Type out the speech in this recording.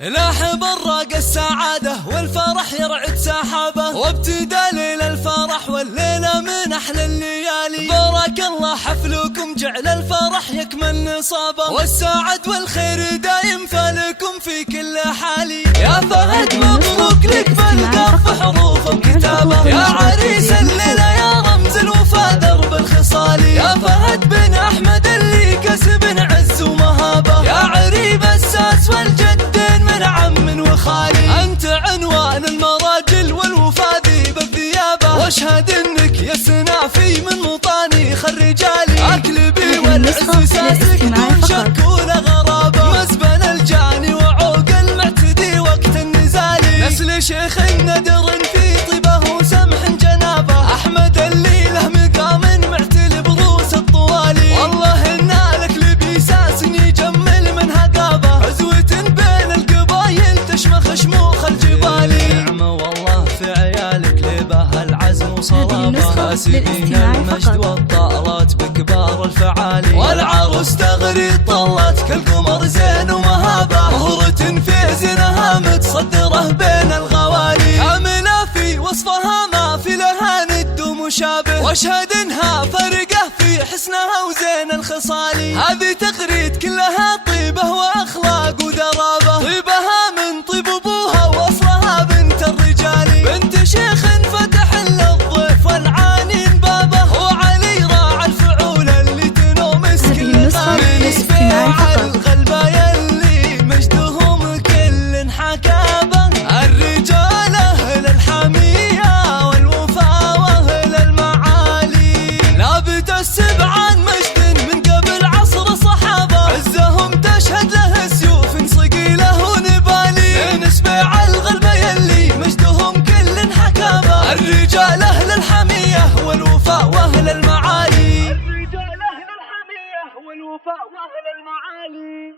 لاح براق السعادة والفرح يرعد سحابه، وابتدى ليل الفرح والليلة من أحلى الليالي. بارك الله حفلكم جعل الفرح يكمل نصابه، والسعد والخير دايم فالكم في كل حالي. يا فهد مبروك لك بالقف حروف وكتابه، يا عريس الليلة يا رمز الوفا درب الخصالي. يا فهد بن أحمد اللي كسب عز ومهابه، يا عريب الساس والجدين من عم وخالي. أنت عنوان المراجل والوفا ذيب الثيابة، واشهد انك يا سنافي من مطانيخ الرجالي. اكلبي والعز ساسك دون شك ولا غرابة، مسبن الجاني وعوق المعتدي وقت النزالي. نسل شيخ ندر في طيبه وسمح جنابه، احمد اللي له مقام معتل بروس الطوالي. والله ان لك لبيساس يجمل من هقابه، عزوة بين القبايل تشمخ شموخ الجبالي. نعمة والله في عيالك لبه العزم وصلابه، كاسبين المجد والطارات بكبار الفعالي. والعروس تغري طلت كالقمر زين ومهابه، مهرة في زينها متصدره بين الغوالي. كاملة في وصفها ما في لها ند ومشابه، واشهد انها فرقه في حسنها وزين الخصالي. هذه تغريد كلها طيبه واخلاق ودرابه، طيبها من طيب ابوها واصلها بنت الرجال. بنت شيخ فتح للضيف والعانين بابه، وعلي راعى الفعول اللي تنومس كل خميس. بيع الغلبه يلي مجدهم كل حكابه، الرجال اهل الحميه والوفا واهل المعالي. لابد السبع عن مجد من قبل عصر صحابه، عزهم تشهد له سيوف صقيله ونبالي. نسبع الغلبه يلي مجدهم كل حكابه، الرجال اهل الحميه والوفا واهل المعالي. الرجال اهل الحميه والوفا واهل المعالي.